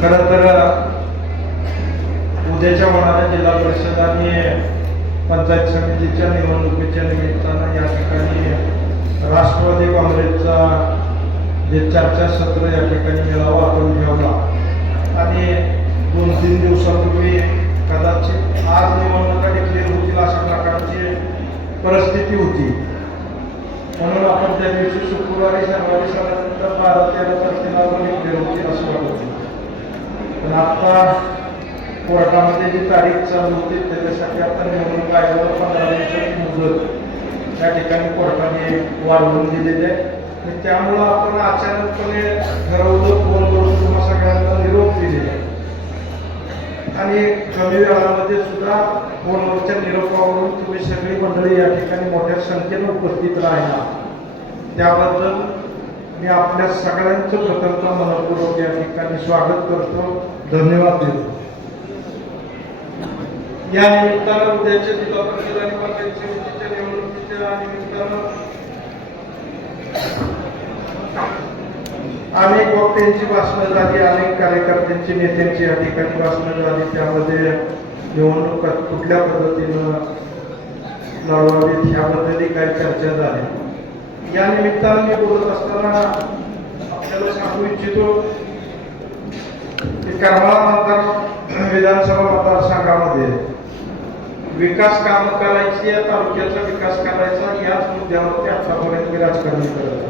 खरं तर उद्याच्या होणाऱ्या जिल्हा परिषद आणि पंचायत समितीच्या निवडणुकीच्या निमित्तानं या ठिकाणी राष्ट्रवादी काँग्रेसचा जे चर्चासत्र या ठिकाणी मेळावा आपण ठेवला आणि 2-3 दिवसापूर्वी कदाचित आज निवडणुका डिक्लेअर होतील अशा प्रकारची परिस्थिती होती. म्हणून आपण त्या दिवशी शुक्रवारी शनिवारी साधारणतः 12-13 तारखेला डिक्लेअर होतील असं वाटत होतं. पण आता कोर्टामध्ये जी तारीख चालू होती त्याच्यासाठी आता निवडणूक आयोगाला 15 दिवसाची मुदत या ठिकाणी कोर्टाने वाढवून दिलेली आहे. त्यामुळं आपण अचानकपणे ठरवलं, फोन करून तुम्हा सगळ्यांना निरोप दिलेला आहे आणि कमी वेळामध्ये सुद्धा फोनवरच्या निरोपावरून तुम्ही सगळी मंडळी या ठिकाणी मोठ्या संख्येनं उपस्थित राहिला त्याबद्दल मी आपल्या सगळ्यांचं प्रथमतः मनपूर्वक या ठिकाणी स्वागत करतो, धन्यवाद देतो. या निमित्तानं उद्याच्या जिल्हा परिषद आणि पंचायत समितीच्या निवडणुकीच्या निमित्तानं अनेक वक्त्यांची भाषणं झाली, अनेक कार्यकर्त्यांची नेत्यांची या ठिकाणी भाषणं झाली. त्यामध्ये निवडणूक कुठल्या पद्धतीनं लढवावीत ह्याबद्दलही काही चर्चा झाली. या निमित्तानं मी बोलत असताना आपल्याला सांगू इच्छितो की करमाळा मतदार विधानसभा मतदारसंघामध्ये विकास कामं करायची, या तालुक्याचा विकास करायचा याच मुद्द्यावरती आतापर्यंत मी राजकारण करत आहे.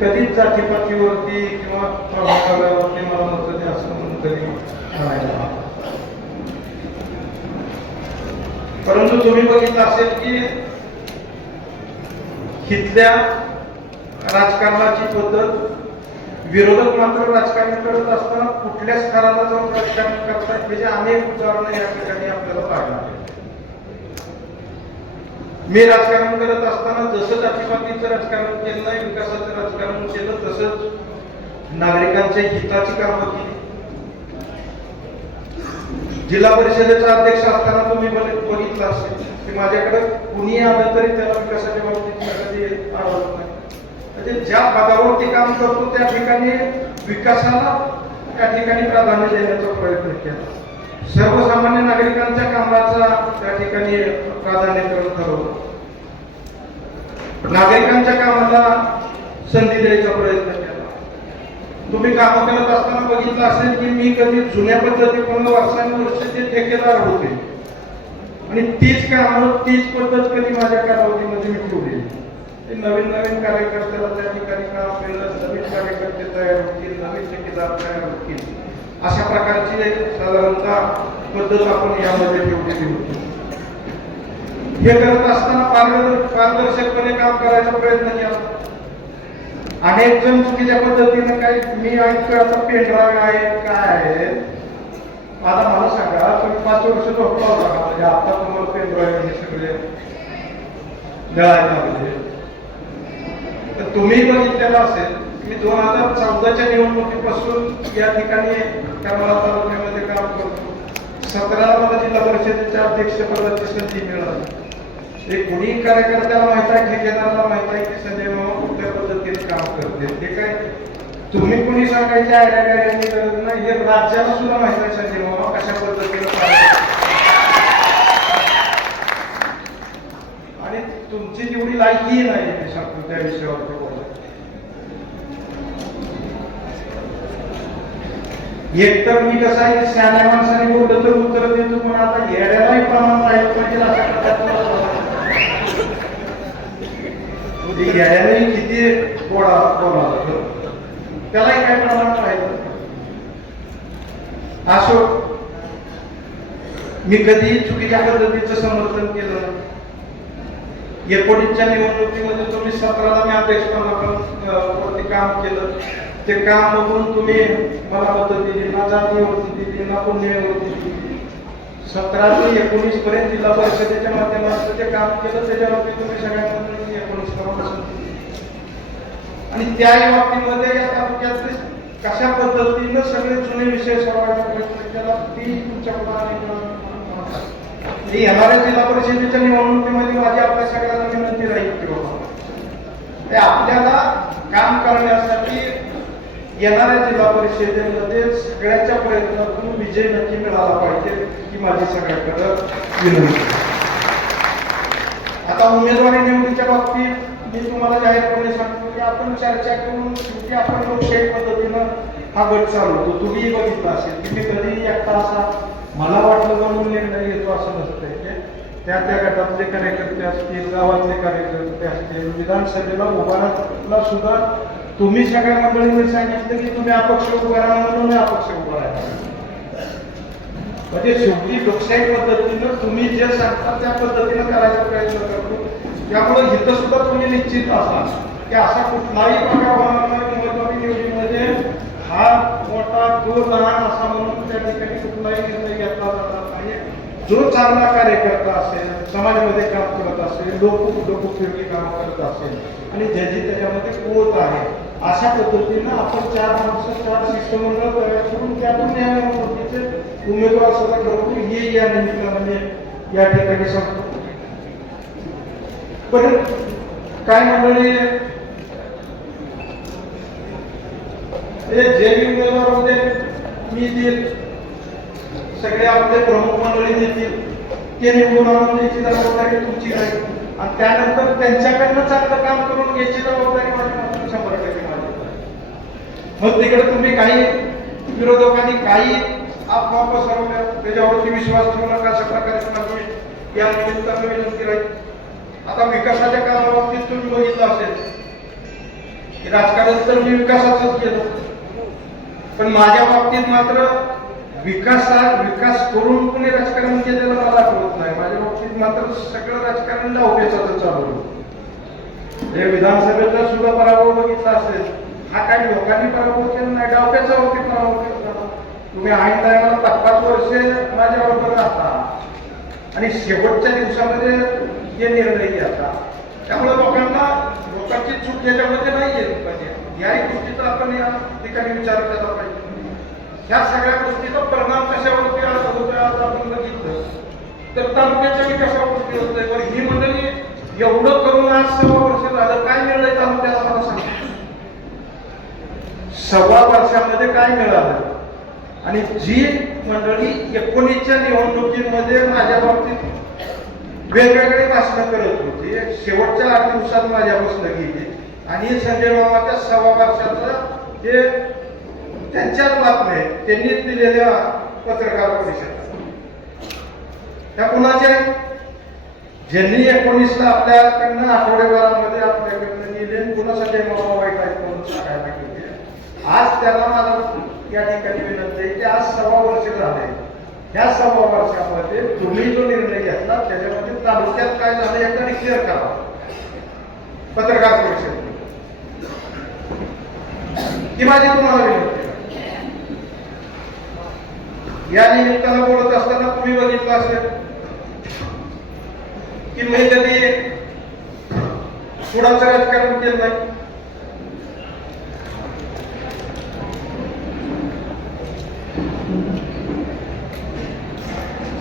कधीच जातीपातीवरती किंवा प्रभागावरती मला मत द्या असं म्हणून तरी म्हणायला. परंतु तुम्ही बघितलं असेल की इथल्या राजकारणाची पद्धत, विरोधक मात्र राजकारण करत असताना कुठल्या स्तराला जाऊन राजकारण करतात म्हणजे अनेक उदाहरणं या ठिकाणी आपल्याला पाहायला. मी राजकारण करत असताना जसं जातीपातीचं राजकारण केलं नाही, विकासाचं राजकारण केलं, तसंच नागरिकांच्या हिताची कामं केली. जिल्हा परिषदेचा अध्यक्ष असताना तुम्ही बघितलं असेल की माझ्याकडे कुणी आलं तरी त्याला विकासाच्या बाबतीत कधी आवडत नाही. म्हणजे ज्या पदावरती काम करतो त्या ठिकाणी विकासाला त्या ठिकाणी प्राधान्य देण्याचा प्रयत्न केला. सर्वसामान्य नागरिकांच्या कामाचा त्या ठिकाणी प्राधान्यक्रम ठरवलं. नागरिकांच्या कामाला संधी द्यायचा प्रयत्न केला. तुम्ही काम करत असताना बघितलं असेल की मी कधी जुन्या पद्धतीप्रमाणे वर्षानुवर्ष जे ठेकेदार होते आणि तीच कामं तीच पद्धत कधी माझ्या कालावधीमध्ये मी ठेवली. नवीन नवीन कार्यकर्त्याला त्या ठिकाणी काम केलं, नवीन कार्यकर्ते तयार होतील, नवीन ठेकेदार तयार होतील, अशा प्रकारची साधारणतः पद्धत आपण यामध्ये ठेवलेली होती. हे करत असताना पारदर्शकपणे काम करायचा प्रयत्न केला. अनेक जण चुकीच्या पद्धतीने काय मी ऐकतोय आता पेनड्राईव्ह आहे काय आहे. आता मला सांगा तुम्ही 5 वर्ष झोपला होता का? म्हणजे आता तुम्हाला पेनड्राईव्ह हे सगळे मिळायला लागले. तर तुम्ही बघितलेलं असेल मी 2014च्या निवडणुकीपासून या ठिकाणी करमाळा तालुक्यामध्ये काम करतो. 17ला मला जिल्हा परिषदेच्या अध्यक्षपदाची संधी मिळाली. एक कुणी कार्यकर्त्याला माहित आहे, ठेकेदाराला माहित आहे की संजय मामा कुठल्या पद्धतीने काम करते. ते काय तुम्ही कुणी सांगायचे आयडिया गरज नाही, हे राज्याला सुद्धा माहित आहे संजय मामा कशा पद्धतीने काम आणि तुमची जेवढी लायकी नाही ते सांगतो त्या विषयावर एक तर मी कसं आहे शहाण्या माणसाने बोललं तर उत्तर देतो, पण आता येड्यालाही प्रमाण राहील पाहिजे अशा प्रकारचं येड्याने किती बोला त्यालाही काय प्रमाण राहिलं. असो मी कधीही चुकीच्या पद्धतीचं समर्थन केलं नाही. 19च्या निवडणुकीमध्ये तुम्ही 17ला मी अध्यक्षपदावरती काम केलं. ते काम बघून तुम्ही मला मदत दिली, ना जातीवरती दिली, ना पुण्यावरती दिली. 17 ते 19 पर्यंत जिल्हा परिषदेच्या माध्यमातून जे काम केलं त्याच्यावरती तुम्ही सगळ्यांना 19 पासून आणि त्या बाबतीमध्ये या तालुक्यातले कशा पद्धतीनं सगळे जुने विषय सोडवायचा प्रयत्न केला ती तुमच्या पुढे येणाऱ्या जिल्हा परिषदेच्या निवडणुकीमध्ये माझी आपल्या सगळ्यांना विनंती राहील की बाबा आपल्याला काम करण्यासाठी येणाऱ्या जिल्हा परिषदेमध्ये सगळ्यांच्या प्रयत्नातून विजय नक्की मिळाला पाहिजे ही माझी सगळ्यांकडे विनंती. आता उमेदवारी निवडीच्या बाबतीत मी तुम्हाला जाहीरपणे सांगतो की आपण चर्चा करून शेवटी आपण लोकशाही पद्धतीनं हा गट चालवतो. तुम्हीही बघितलं असेल की मी कधीही एकटा असा मला वाटलं म्हणून निर्णय घेतो असं नसतंय. त्या गटातले कार्यकर्ते असतील, गावातले कार्यकर्ते असतील, विधानसभेला उभारायला सुद्धा तुम्ही सगळ्या मंडळींनी सांगितलं की तुम्ही अपक्ष उभा राहा म्हणून अपक्ष उभा राहा. म्हणजे शेवटी लोकशाही पद्धतीनं तुम्ही जे सांगता त्या पद्धतीनं करायचा प्रयत्न करतो. त्यामुळे इथं सुद्धा तुम्ही निश्चित असाल की असा कुठलाही प्रकार होणार नाही उमेदवारी निवडीमध्ये हा मोठा तो लहान असा म्हणून त्या ठिकाणी कुठलाही निर्णय घेतला जाणार नाही. जो चांगला कार्यकर्ता असेल, समाजामध्ये काम करत असेल, लोकोपयोगी काम करत असेल आणि ज्याची त्याच्यामध्ये कोट आहे अशा पद्धतीनं आपण 4 माणसं 4 शिष्टमंडळ तयार करून त्यातून या निवडणुकीचे उमेदवार सुद्धा ठरवू हे या निमित्ताने या ठिकाणी सांगतो. पण काय मंडळी जे उमेदवार होते मी देईल, सगळे आपले प्रमुख मंडळी देतील, ते निवडून आणून द्यायची जबाबदारी तुमची नाही आणि त्यानंतर त्यांच्याकडनं चांगलं काम करून घ्यायची जबाबदारी माझी 100% माझी. मग तिकडे तुम्ही काही विरोधकांनी काही अफवा पसरवल्या त्याच्यावरती विश्वास ठेवू नका. अशा प्रकारे माझी या निमित्ताने विनंती राहील. आता विकासाच्या कामाबाबतीत तुम्ही बघितलं असेल की राजकारण तर मी विकासाचंच केलं, पण माझ्या बाबतीत मात्र विकास करून कोणी राजकारण केलेलं मला आठवत नाही. माझ्या बाबतीत मात्र सगळं राजकारण डावपेचाचं चालू. हे विधानसभेचा सुद्धा पराभव बघितला असेल, हा काही लोकांनी पराभव केला नाही, डावपेचा वरती पराभव केला. तुम्ही ऐन टायमाला 5-5 वर्षे माझ्याबरोबर राहता आणि शेवटच्या दिवसामध्ये हे निर्णय घ्या. त्यामुळे लोकांची चूक याच्यामध्ये नाही येत पाहिजे. याही गोष्टीचा आपण या ठिकाणी विचार केला पाहिजे. ह्या सगळ्या गोष्टीचा परिणाम कशावरती आज होतोय आज आपण बघितलं तर तालुक्याच्या विकासावरती होतोय. पण ही मंडळी एवढं करून आज 6 वर्ष झालं, काय मिळालंय तालुक्याला मला सांगा. 6 वर्षामध्ये काय मिळालं? आणि जी मंडळी 19च्या निवडणुकीमध्ये माझ्या बाबतीत वेगवेगळे भाषणं करत होती, शेवटच्या 8 दिवसात माझ्यापासून गेली आणि संजय मामाच्या 6 वर्षाचा जे त्यांच्याच बातम्या आहेत त्यांनीच दिलेल्या पत्रकार परिषदेत त्या कुणाच्या आहेत? ज्यांनी 19ला आपल्याकडनं आठवड्याभरामध्ये आपल्याकडनं नेले पुन्हा संजय मामा वाईट आहेत म्हणून सांगायला गेले. आज त्याला मला या ठिकाणी विनंती आहे की आज 6 वर्ष झाले. या 6 वर्षामध्ये तुम्ही जो निर्णय घेतला त्याच्यामध्ये तालुक्यात काय झालं याचा डिक्लेअर करा पत्रकार परिषद. ही माझी तुम्हाला विनंती. या निमित्तानं बोलत असताना तुम्ही बघितलं असेल की मी कधी कुणाचं राजकारण केलं नाही.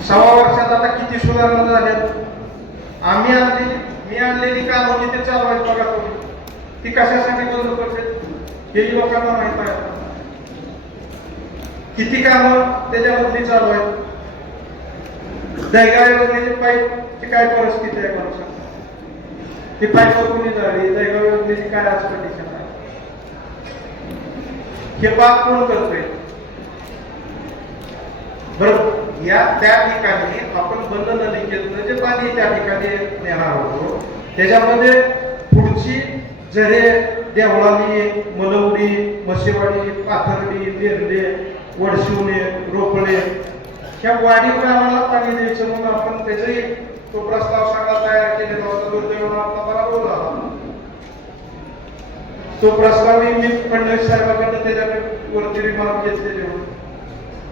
सव्वा वर्षात आता किती सुधारणा झाल्या. मी आणलेली कामं किती चालू आहेत बघा तुम्ही. ती कशासाठी बंद करते हेही लोकांना माहित आहे. किती कामं त्याच्यामधली चालू आहेत. दहगाव योजनेची पाईपची काय परिस्थिती आहे मला सांगा. ती पाईप कोणी झाली, दहगाव योजनेची काय आज कंडिशन आहे, हे बाब कोण करतोय? बरोबर. त्या ठिकाणी आपण बंद नलिकेतनं जे पाणी त्या ठिकाणी नेणार होतो त्याच्यामध्ये पुढची झरे, देवळाली, मलवडी, मसेवाडी, पाथर्डी, देरडे, वडशिवणे, रोपळे ह्या वाढीव गावाला पाणी द्यायचं म्हणून आपण त्याचाही तो प्रस्ताव सगळा तयार केलेला होता. दुर्दैवानं आपला पराभव झाला. तो प्रस्ताव मी फडणवीस साहेबांकडे त्याच्यावरती रिमार्क घेतलेले होते.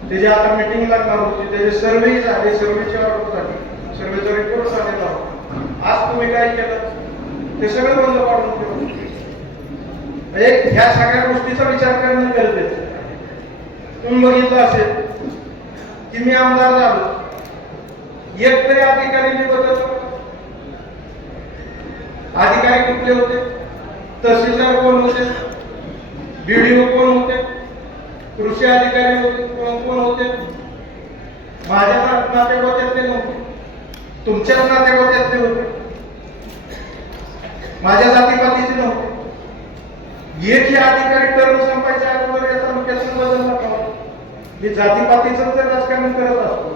त्याची आता मीटिंग लागणार होती, त्याचे सर्वेही झाले, सर्वेची ऑर्डर झाली, सर्वेचा रिपोर्ट झालेला होता. आज तुम्ही काय केलं ते सगळं बंद पाडून ठेवलं. ह्या सगळ्या गोष्टीचा विचार करणं गरजेचं आहे. तुम्ही बघितलं असेल की मी आमदार झालो, एक तरी अधिकारी मी बदलतो. अधिकारी कुठले होते? तहसीलदार कोण होते? बीडीओ कोण होते? कृषी अधिकारी कोण होते? माझ्या नातेवाईकातले नव्हते, तुमच्या नातेवाईकातले होते, माझ्या जातीपातीचे नव्हते. एकही अधिकारी टर्म संपायच्या अगोदर या तालुक्यातून बदलला का? मी जातीपातीचं जर राजकारण करत असतो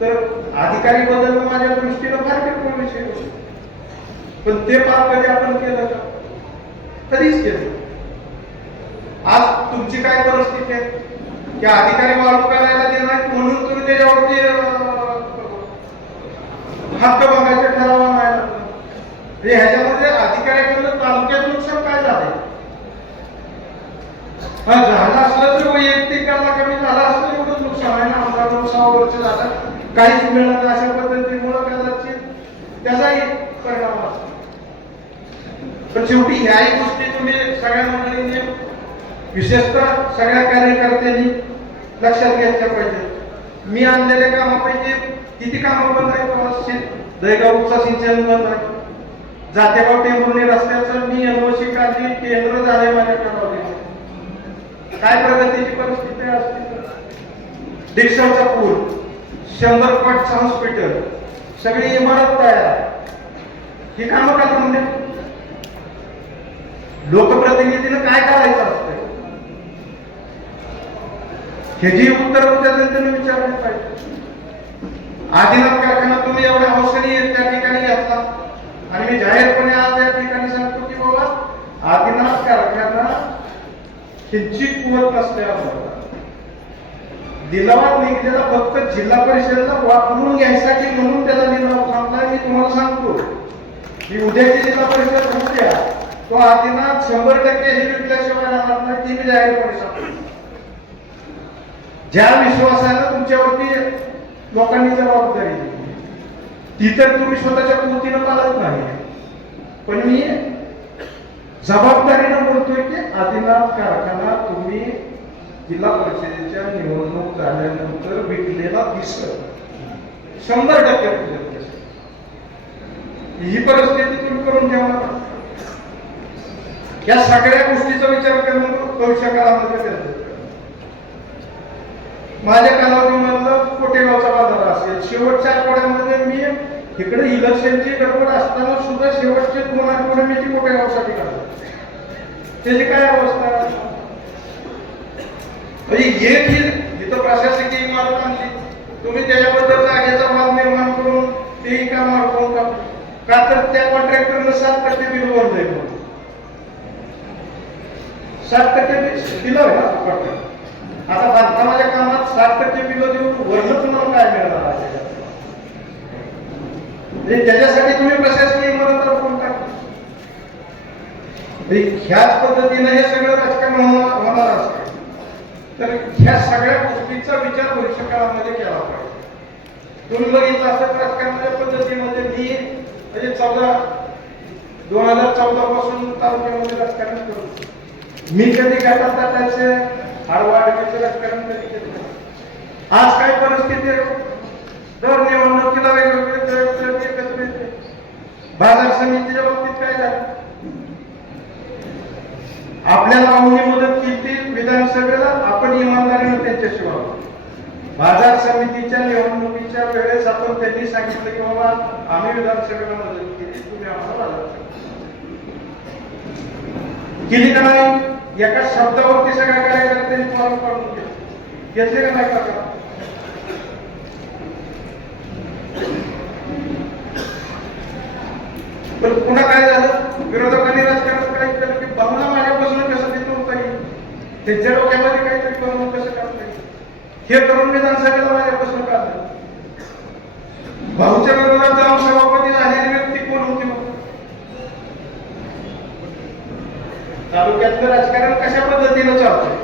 तर अधिकारी बदलणं माझ्या दृष्टीनं फार किरकोळ विषय होतो. पण ते पाप कधी आपण केलं का? कधीच केलं. आज तुमची काय परिस्थिती आहे की अधिकारी वाळू करायला देणार म्हणून तुम्ही त्याच्यावरती हक्क बघायचे ठराव नाही. ह्याच्यामध्ये अधिकाऱ्याकडून तालुक्यात नुकसान काय झालंय? हा झालं असलं तर वैयक्तिक कमी झाला असलं एवढंच नुकसान आहे ना. आमचा 6 वर्ष झालं काहीच मिळत अशा पद्धतीमुळे कदाचित त्याचाही परिणाम असतो. पण शेवटी ह्याही गोष्टी तुम्ही सगळ्या मंडळींनी विशेषतः सगळ्या कार्यकर्त्यांनी लक्षात घेतल्या पाहिजे. मी आणलेल्या कामापैकी किती कामं बंद आहेत? दहेगावचा सिंचन बंद आहे, जातेगाव टेंभुर्णी रस्त्याचं मी एनओसी काढली, केंद्र झालंय माझ्याकडे. काय प्रगतीची परिस्थिती असते? डिक्सनचा पूल, 100 पटचं हॉस्पिटल, सगळी इमारत तयार. ही कामं का थांबले? लोकप्रतिनिधीनं काय करायचं असतं ह्याची उत्तर उद्या जनतेने विचारली पाहिजे. आदिनाथ कारखाना तुम्ही एवढ्या हौसने त्या ठिकाणी घेतला आणि मी जाहीरपणे आज या ठिकाणी सांगतो की बाबा आदिनाथ कारखाना ह्यांची कुवत नसल्यामुळे लिलावात निघलेला फक्त जिल्हा परिषदेला वापरून घ्यायसाठी म्हणून त्याचा लिलाव थांबलाय. मी तुम्हाला सांगतो की उद्याची जिल्हा परिषद होत्या तो आदिनाथ 100% हे विकल्याशिवाय राहणार नाही. ती मी जाहीरपणे सांगतो. ज्या विश्वासानं तुमच्यावरती लोकांनी जबाबदारी दिली ती तर तुम्ही स्वतःच्या कृतीनं पाळत नाही. पण मी जबाबदारीनं बोलतोय की आदिनाथ कारखाना तुम्ही जिल्हा परिषदेच्या निवडणूक झाल्यानंतर विकलेला दिसत 100% ही परिस्थिती तुम्ही करून ठेवा. या सगळ्या गोष्टीचा विचार करणं भविष्य काळामध्ये गरजेचं. माझ्या कालावधीमधला कोटेगावचा बाजार असेल, शेवटच्या आठवड्यामध्ये मी इकडे इलेक्शनची गडबड असताना सुद्धा शेवटचे 2 आठवडे मी ती कोटेगावसाठी काढतो. त्याची काय अवस्था? म्हणजे एकही जिथं प्रशासकीय इमारत आणली तुम्ही त्याच्याबद्दल जागेचा वाद निर्माण करून तेही काम अडकवून का तर त्या कॉन्ट्रॅक्टरनं 7% बिल भरलंय म्हणून 7% दिलं आहे ना कॉन्ट्रॅक्टर. आता बांधकामाच्या कामात 7% बिल देऊन वरलं तुम्हाला काय मिळणार आहे? त्याच्यासाठी तुम्ही प्रशासकीय इमारत अडकवून टाकता. ह्याच पद्धतीनं हे सगळं राजकारण होणार असतं. तर ह्या सगळ्या गोष्टींचा विचार भविष्य काळामध्ये केला पाहिजे. तुम्ही बघितलं असं राजकारणाच्या पद्धतीमध्ये मी म्हणजे 2014 पासून तालुक्यामध्ये राजकारण करतो. मी कधी घाटात टाकायचे हाडवाडीचे राजकारण कधी केलं. आज काय परिस्थिती आहे? दर निवडणुकीला वेगवेगळे एकत्र येते. बाजार समितीच्या बाबतीत काय झालं? आपल्याला आम्ही मदत केली विधानसभेला, आपण इमानदारीने त्यांच्याशी वागलो. बाजार समितीच्या निवडणुकीच्या वेळेस आपण त्यांनी सांगितलं की बाबा आम्ही विधानसभेला मदत केली, तुम्ही आम्हाला बाजार केली का नाही? एका शब्दावरती सगळ्या कार्यकर्त्यांनी फॉर्म काढून घेतले का नाही का? तर पुन्हा काय झालं? विरोधकांनी राजकारणात काय केलं की भावना माझ्यापासून कसं तिथून येईल, त्यांच्या डोक्यामध्ये काहीतरी करून कसं काढता येईल हे करून विधानसभेला माझ्यापासून काढलं. भाऊच्या विरोधात जाऊन सभापती झालेली व्यक्ती कोण होती? मग तालुक्यातलं राजकारण कशा पद्धतीनं चालतंय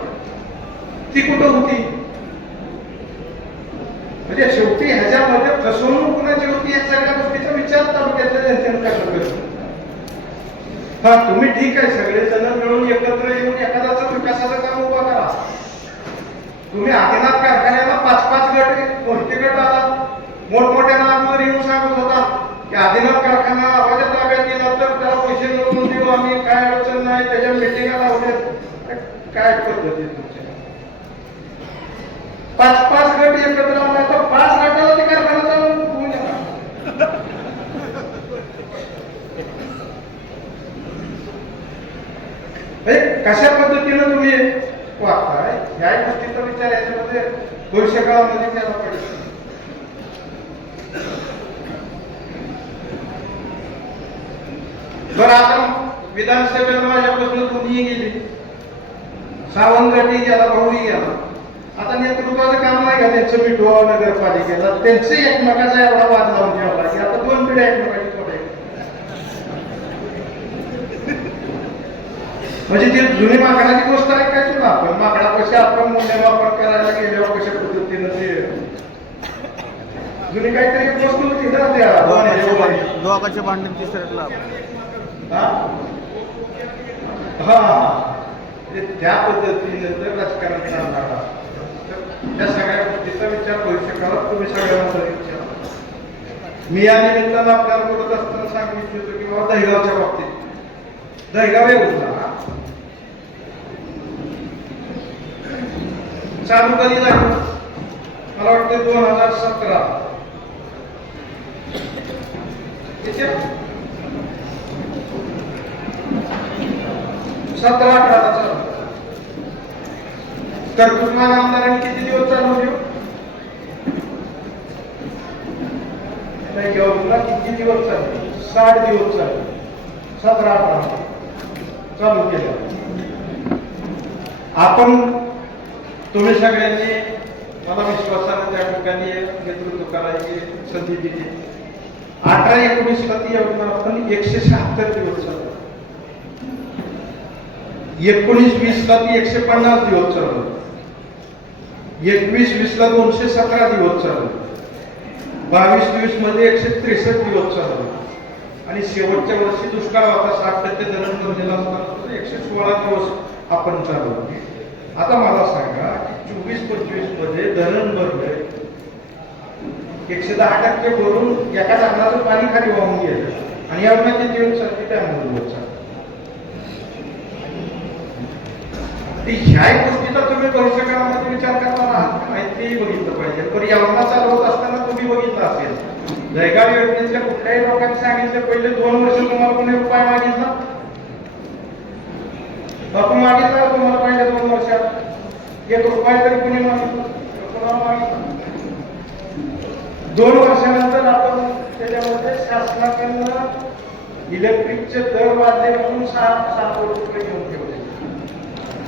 ती कुठं होती? म्हणजे शेवटी ह्याच्यामध्ये फसवणूक कुणाची होती या सगळ्या गोष्टीचा विचार तालुक्यातल्या जनतेने करायला. हा तुम्ही ठीक आहे सगळे जण मिळून एकत्र येऊन एखाद्याचं विकासाचं काम उभा करा. तुम्ही आदिनाथ कारखान्याला 5-5 गट मोठे गट आला मोठमोठ्या नावावर येऊन सांगत होता की आदिनाथ कारखाना आवाजात ताब्यात गेला तर त्याला पैसे मिळवून देऊ आम्ही, काय अडचण नाही, त्याच्या मिटिंगा लावल्यात. काय पद्धती तुमच्या? 5-5 गट एकत्र आला तर 5 गटाला ते कारखाना चालू होऊन येणार. कशा पद्धतीनं तुम्ही वागताय ह्या गोष्टीचा विचार याच्यामध्ये भविष्य काळामध्ये केला पाहिजे. बरं, आता विधानसभेला माझ्यापासून दोन्ही गेली, सावंत गटही गेला, भाऊही गेला. आता नेतृत्वाचं काम नाही का त्यांचं मिठवा नगरपालिकेला, त्यांचं एकमेकाचा एवढा वाद लावून ठेवला की आता 2 पिढ्या एकमेकाची थोडे. म्हणजे ती जुनी माकडाची गोष्ट ऐकायची ना आपण, माकडापाशी आपण मूल्यमापन करायला गेल्यावर कशा पद्धतीनं ते जुनी काहीतरी गोष्ट होती ना त्या दोघांचे भांडण तिसऱ्याला. त्या पद्धतीने जर राजकारण चालणार त्या सगळ्या गोष्टीचा विचार भविष्यकाळात तुम्ही सगळ्यांना विचार. मी या निमित्तानं आपल्याला बोलत असताना सांगू इच्छितो की बाबा दहिगावच्या बाबतीत दहिगाव येऊन चालू कधी झाली मला वाटतं 2017 17-18 चालू. तर कुटुंबाला आमदारांनी किती दिवस चालवले? किती दिवस चालले? 60 दिवस चालले. 17-18 चालू केलं. आपण तुम्ही सगळ्यांनी मला विश्वासाने त्या ठिकाणी नेतृत्व करायची संधी दिली. 18-19 ला ती आपण 176 दिवस चालू, 19-20 ला ती 150 दिवस चालू, 21-20 ला 217 दिवस चालू, 22-23 मध्ये 163 दिवस चालू आणि शेवटच्या वर्षी दुष्काळ होता, 60% धरण भरलेला असताना 116 दिवस आपण चालू. आता मला सांगा की 24-25 मध्ये धरण भरलंय 110% भरून एका धरणाचं पाणी खाली वाहून गेलं आणि यावर ते जीवनसारखी त्यामुळे ह्या गोष्टीचा तुम्ही भविष्यकाळामध्ये विचार करणार आहात माहिती बघितलं पाहिजे. पण यावरला चालवत असताना तुम्ही बघितलं असेल जयगाव योजनेतल्या कुठल्याही लोकांनी सांगितलं पहिले 2 वर्ष तुम्हाला कोणी उपाय मागितला? बापू मागितला तुम्हाला पहिल्या 2 वर्षात 1 रुपया तरी कोणी मागितलं? कोणाला मागितलं? 2 वर्षानंतर आपण त्याच्यामध्ये शासनाकडनं इलेक्ट्रिकचे दर वाढले म्हणून 6 रुपये घेऊन ठेवले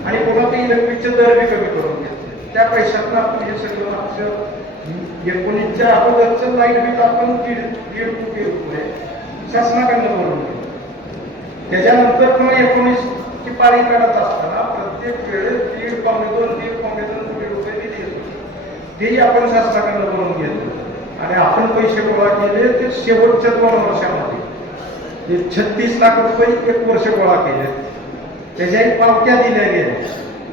आणि पुन्हा ते इलेक्ट्रिकचे दर बी कमी करून घेतले. त्या पैशातून आपण हे सगळं मागचं 19च्या अगोदरचं लाईट बिल आपण 1.5 कोटी रुपये शासनाकडनं भरून घेतलं. त्याच्यानंतर पुन्हा 19 ची पाळी काढत असताना प्रत्येक वेळेस 1.5-2 कोटी रुपये दिले तेही आपण शासनाकडनं भरून घेतलं आणि आपण पैसे गोळा केले ते शेवटच्या 2 वर्षामध्ये ते 36 लाख रुपये 1 वर्ष गोळा केले. त्याच्या पावत्या दिल्या गेल्या.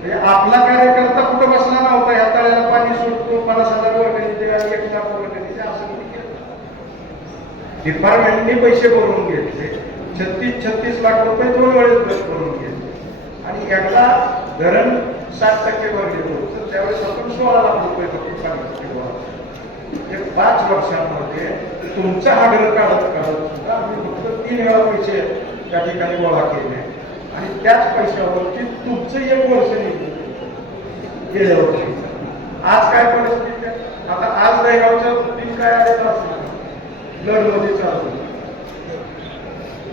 म्हणजे आपला कार्यकर्ता कुठं बसला नव्हता, या तळ्याला पाणी सुटतो 50,000 वर्गणी द्या 1 लाख वर्गणी द्या असं केलं. डिपार्टमेंटने पैसे भरून घेतले 36 लाख रुपये 2 वेळेस भरून घेतले आणि एकदा धरण 60% भरले होतं त्यावेळेस आपण 16 लाख रुपये फक्त पाणी गोळा. 5 वर्षांमध्ये तुमचा आग्रह काढत सुद्धा आम्ही फक्त 3 वेळा पैसे त्या ठिकाणी गोळा केले आणि त्याच पैशावरती तुमचं 1 वर्ष निघून गेल्या वर्षी. आज काय परिस्थिती आहे? आता आज दहिगावचं बिल काय आलेलं असेल लढमध्ये चालू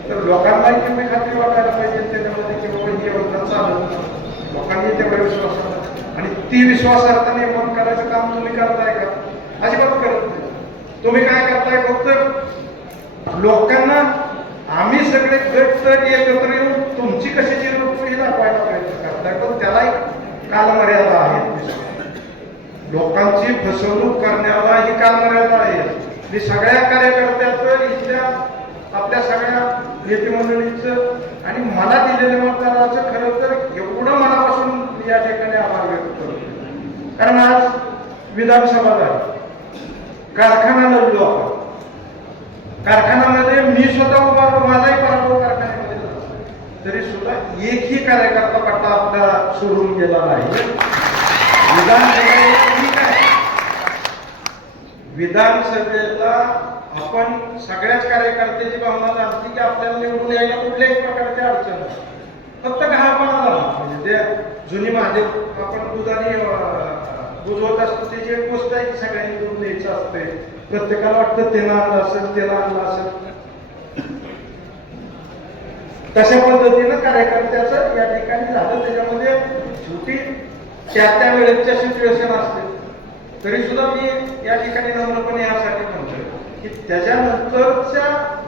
तर लोकांनाही तुम्ही खात्री वाटायला पाहिजे त्याच्यामध्ये की बाबा ही योजना चालू. लोकांनी तेवढा विश्वास आणि ती विश्वासार्थ निर्माण करायचं काम तुम्ही करताय का? अजिबात करत नाही. तुम्ही काय करताय फक्त लोकांना आम्ही सगळे गट एकत्र येऊन तुमची कशाची रूप हे दाखवायला प्रयत्न करताय. पण त्याला एक कालमर्यादा आहे. लोकांची फसवणूक करण्याला ही कालमर्यादा आहे. मी सगळ्या कार्यकर्त्याचं इथल्या आपल्या सगळ्या नेते मंडळीचं आणि मला दिलेल्या मतदाराचं खरं तर एवढं मनापासून या ठिकाणी आभार व्यक्त करतो. कारण आज विधानसभा झाली, कारखाना लढलो आपण. कारखान्यामध्ये मी स्वतः उभारलो, माझाही पराभव कारखान्यामध्ये झाला तरी सुद्धा एकही कार्यकर्ता पट्टा आपला सोडून गेला नाही. विधानसभा विधानसभेला आपण सगळ्याच कार्यकर्त्याची भावना जाणते की आपल्याला निवडून यायला कुठल्याही प्रकारची अडचण नाही. फक्त घाणपणा झाला म्हणजे ते जुनी माझे आपण दुधाने बुजवत असतो त्याची एक गोष्ट आहे की सगळ्यांनी दूध द्यायचं असते. प्रत्येकाला वाटतं त्याला आणलं असेल त्याला आणलं असेल. तशा पद्धतीनं कार्यकर्त्याचं या ठिकाणी झालं. त्याच्यामध्ये शेवटी त्या वेळेच्या सिच्युएशन असते. तरी सुद्धा मी या ठिकाणी नम्रपणे यासाठी म्हणतोय की त्याच्यानंतरच्या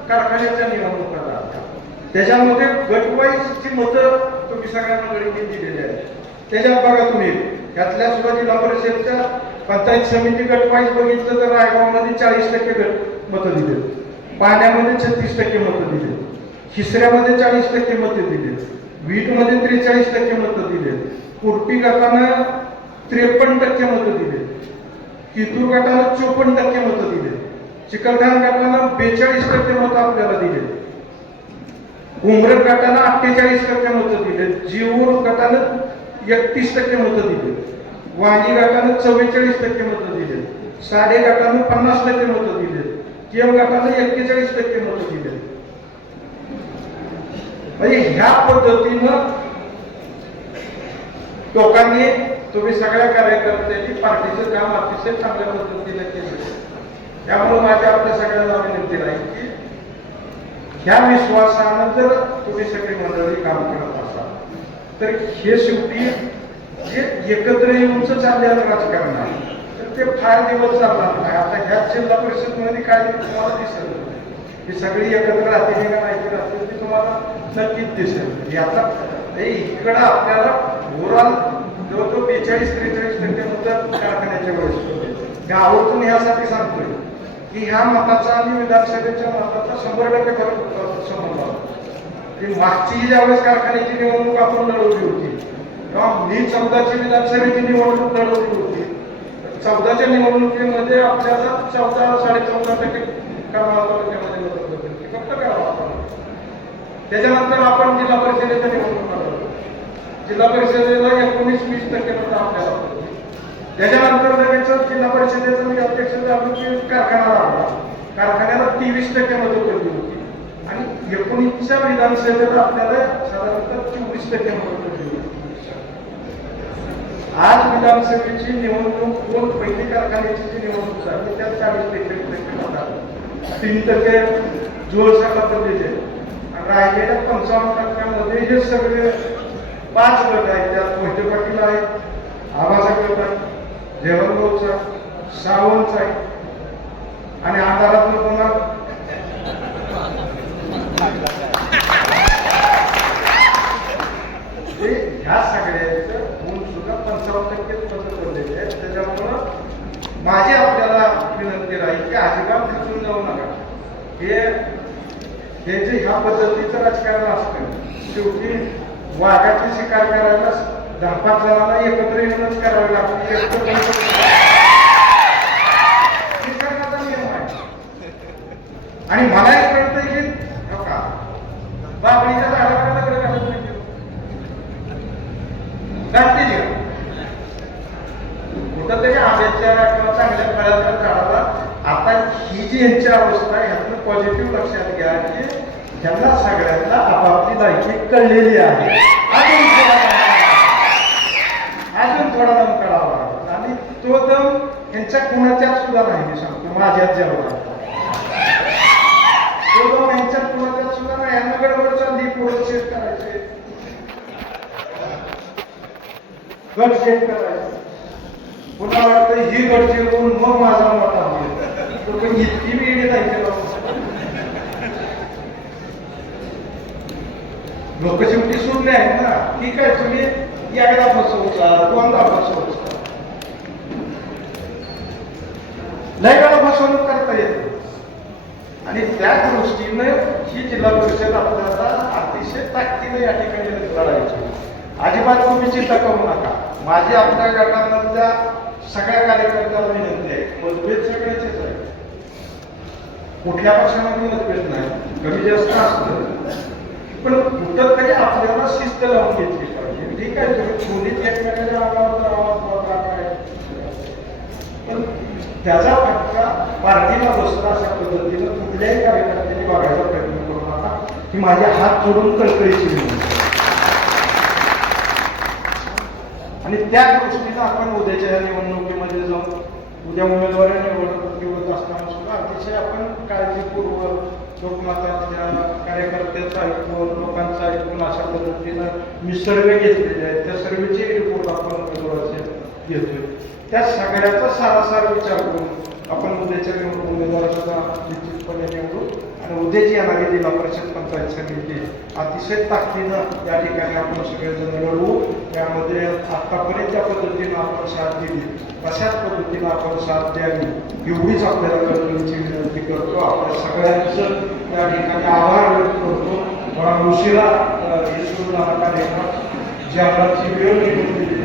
कारखान्याच्या निवडणुका झाल्या त्याच्यामध्ये गटवाईजची मतं तुम्ही सगळ्या मंडळींनी दिलेली आहेत. त्याच्यात बघा तुम्ही यातल्या सुद्धा जिल्हा परिषदच्या पंचायत समिती गटवाईज बघितलं तर रायगावमध्ये 40% गट मतं दिले, पाण्यामध्ये 36% मतं दिले, हिसऱ्यामध्ये 40% मतं दिले, वीटमध्ये 43% मतं दिले, कुर्टी गटानं 53% मतं दिले, कितूर गटानं 54% मतं दिले, चिकलठाण गटानं 42% मतं आपल्याला दिले, उमरठ गटानं 48% मतं दिले, जीवूर गटानं 31% मतं दिले, वाणी गटानं 44% मतं दिले, साडे गटानं 50% मतं दिले, केम गटानं 41% मतं दिले. म्हणजे ह्या पद्धतीनं लोकांनी तुम्ही सगळ्या कार्यकर्त्यांनी पार्टीचं काम अतिशय चांगल्या पद्धतीने केलं. त्यामुळे माझ्या आपल्या सगळ्यांना विनंती राहील की ह्या विश्वासानं जर तुम्ही सगळी मंडळी काम करत असाल तर हे शेवटी जे एकत्र येऊनच चाललेलं राजकारण आहे तर ते फार दिवस चालणार नाही. आता ह्या जिल्हा परिषदमध्ये काय तुम्हाला दिसेल ही सगळी एकत्र राहतील का नाही राहतील ती तुम्हाला नक्कीच दिसेल. याचा इकडं आपल्याला ओव्हरऑल जवळजवळ 42-43% मतं कारखान्याच्या वेळेस होते. आवर्जून यासाठी सांगतोय की ह्या मताचा आणि विधानसभेच्या मताचा 100% फरक समोर आला. मागची ज्यावेळेस कारखान्याची निवडणूक आपण लढवली होती तेव्हा मी 14ची विधानसभेची निवडणूक लढवली होती. 14च्या निवडणुकीमध्ये आपल्याला 14-14.5% तालुक्यामध्ये मदत होती फक्त करावं. त्याच्यानंतर आपण जिल्हा परिषदेच्या निवडणूक लढवली. जिल्हा परिषदेला 19-20% मतं आपल्याला होती. त्याच्यानंतर लगेच जिल्हा परिषदेचं मी अध्यक्ष झालो की कारखाना लागला. कारखान्याला 23% मतं पडली होती आणि 19च्या विधानसभेला आपल्याला साधारणतः 24% मतं पडली होती. आज विधानसभेची निवडणूक कोण पहिली कारखान्याची जी निवडणूक झाली त्यात 40% मतं आली. 3% जोरसाला पडलेले आणि राहिलेल्या 55% हे सगळे 5 गट आहेत. त्यात मोहिते पाटील आहे, आबाचा गट आहे, जयवंतचा, सावंतचा आहे आणि आधारातलं कोणा ह्या सगळ्याचं गुण सुद्धा 55% मतं पडलेले आहेत. त्याच्यामुळं माझी आपल्याला विनंती राहील की अजिबात खचून जाऊ नका. हे जे ह्या पद्धतीचं राजकारण असतं शेवटी वाघाची शिकार करायला 10-5 जणांना एकत्र येऊनच करावे लागते. नियम आहे आणि मला एक कळतं की का बाबळीच्या झाडाला दगड घालत नाही कुठं तरी आंब्याच्या किंवा चांगल्या फळाच्या झाडाला. आता ही जी यांची अवस्था आहे ह्यातून पॉझिटिव्ह लक्षात घ्या की त्यांना सगळ्यांना आपापली लायकी कळलेली आहे. अजून थोडा दम काढावा आणि तो दम यांच्या कुणाच्याच सुद्धा नाही. मी सांगतो माझ्याच जेव्हा तो दम यांच्या कुणाच्याच सुद्धा नाही. यांना गडबड चालली पोरं शेत करायचे, गट शेत करायचे. पुन्हा वाटतं ही गट जिरवून मग माझा मोठा होईल. इतकी मी येणे नाही केलं. लोक शेवटी सुटले आहेत ना. ठीक आहे तुम्ही एकदा फसवचा 2दा फसवचा लय वेळा फसवणूक करता येते आणि त्या दृष्टीनं ही जिल्हा परिषद आपल्याला अतिशय ताकदीने या ठिकाणी लढायची. अजिबात तुम्ही चिंता करू नका. माझी आपल्या गटामधल्या सगळ्या कार्यकर्त्यांना विनंती आहे मतभेद सगळ्याचेच आहे. कुठल्या पक्षामध्ये मतभेद नाही, कमी जास्त असतं पण कुठं तरी आपल्याला शिस्त लावून घेतली पाहिजे. ठीक आहे तुम्ही खोलीत एकमेकांच्या आवाज काय पण त्याचा फटका जामीला बसतं अशा पद्धतीनं कुठल्याही कार्यकर्त्यांनी बघायचा प्रयत्न करू नका की माझे हात जोडून कळकळीची विनंती. आणि त्या दृष्टीनं आपण उद्याच्या या निवडणुकीमध्ये जाऊन उद्या उमेदवारी निवडत असताना सुद्धा अतिशय आपण काळजीपूर्वक लोकमताच्या कार्यकर्त्याचं ऐकून लोकांचं ऐकून अशा पद्धतीनं मी सर्वे घेतलेले आहेत. त्या सर्वेचे रिपोर्ट आपण उमेदवाराचे घेतोय. त्या सगळ्याचा सारासार विचार करून आपण उद्याच्या उमेदवाराचा निश्चितपणे निवडू आणि उद्याची येणारी जिल्हा परिषद पंचायत समिती अतिशय ताकदीनं या ठिकाणी आपण सगळेजण लढवू. त्यामध्ये आतापर्यंत ज्या पद्धतीनं आपण साथ दिली तशाच पद्धतीनं आपण साथ द्यावी एवढीच आपल्याला कळकळीची विनंती करतो. आपल्या सगळ्यांचं या ठिकाणी आभार व्यक्त करतो. मला उशिरा हे सुरू झाला कार्यक्रम ज्यांची वेळ निघून गेली